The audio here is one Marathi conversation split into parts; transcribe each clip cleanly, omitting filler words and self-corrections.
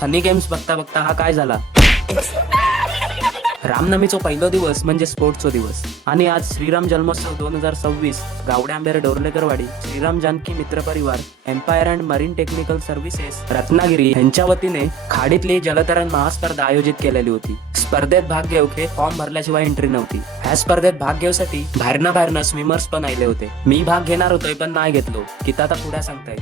फनी गेम्स बघता बघता हा काय झाला. रामनवमीचा पहिला दिवस म्हणजे स्पोर्ट्सचा दिवस आणि आज श्रीराम जन्मोत्सव 2026 गावडे आंबेर डोरलेकरवाडी श्रीराम जानकी मित्र परिवार empire and marine technical services Ratnagiri यांच्या वतीने खाडीतली जलतरण महास्पर्धा आयोजित केलेली होती. स्पर्धेत भाग घेऊके फॉर्म भरल्याशिवाय एंट्री नव्हती. ह्या स्पर्धेत भाग घेऊसाठी बाहेरनं स्विमर्स पण आले होते. मी भाग घेणार होतोय पण नाही घेतलो. किती आता पुढे सांगताय.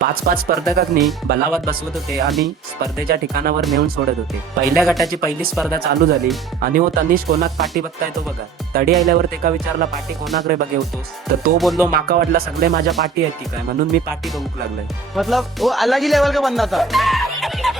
5-5 स्पर्धकांनी बलावत बसवत होते आणि स्पर्धेच्या ठिकाणावर नेऊन सोडत होते. पहिल्या गटाची पहिली स्पर्धा चालू झाली आणि तनिष कोणाक पाठी बघताय तो बघा. तडी आल्यावर त्याका विचारला पाठी कोणाकडे बघेवतोस तर तो बोललो माका वाटला सगळे माझ्या पाठी आहेत की काय म्हणून मी पाठी बघूक लागलोय. मतलब वो अलग ही लेवल का बंदा था.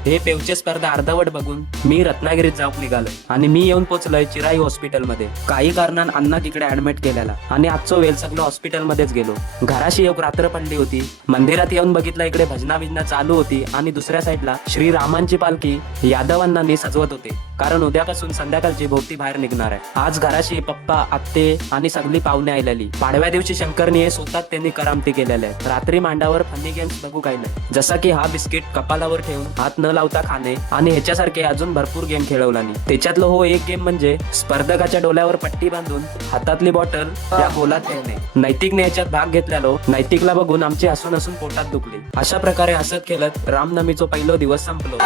हे पेवचे स्पर्धा अर्धवट बघून मी रत्नागिरीत जाऊन निघालोय आणि मी येऊन पोहोचलोय चिराई हॉस्पिटलमध्ये. काही कारणान अण्णा तिकडे ऍडमिट केलेला आणि आजचो वेळ सगळं हॉस्पिटलमध्येच गेलो. घराशी एक रात्र पडली होती. मंदिरात येऊन बघितलं इकडे भजना बिजना चालू होती आणि दुसऱ्या साईडला श्रीरामांची पालखी यादवांना सजवत होते कारण उद्यापासून संध्याकाळची भोवती बाहेर निघणार आहे. आज घराशी पप्पा आत्ते आणि सगळी पाहुणे आलेली. पाडव्या दिवशी शंकरनी हे स्वतः त्यांनी करामती केलेल्या आहेत. रात्री मांडावर फनी गेम्स बघू काय नाही जसा की हा बिस्किट कपालावर ठेवून हात न लावता खाणे आणि ह्याच्यासारखे अजून भरपूर गेम खेळवला नाही. त्याच्यातलं हो एक गेम म्हणजे स्पर्धकाच्या डोल्यावर पट्टी बांधून हातातली बॉटल या गोलात ठेवणे. नैतिकने याच्यात भाग घेतलेलो. नैतिकला बघून आमची हसून पोटात दुखली. अशा प्रकारे हसत खेळत रामनवमीचा पहिला दिवस संपलो.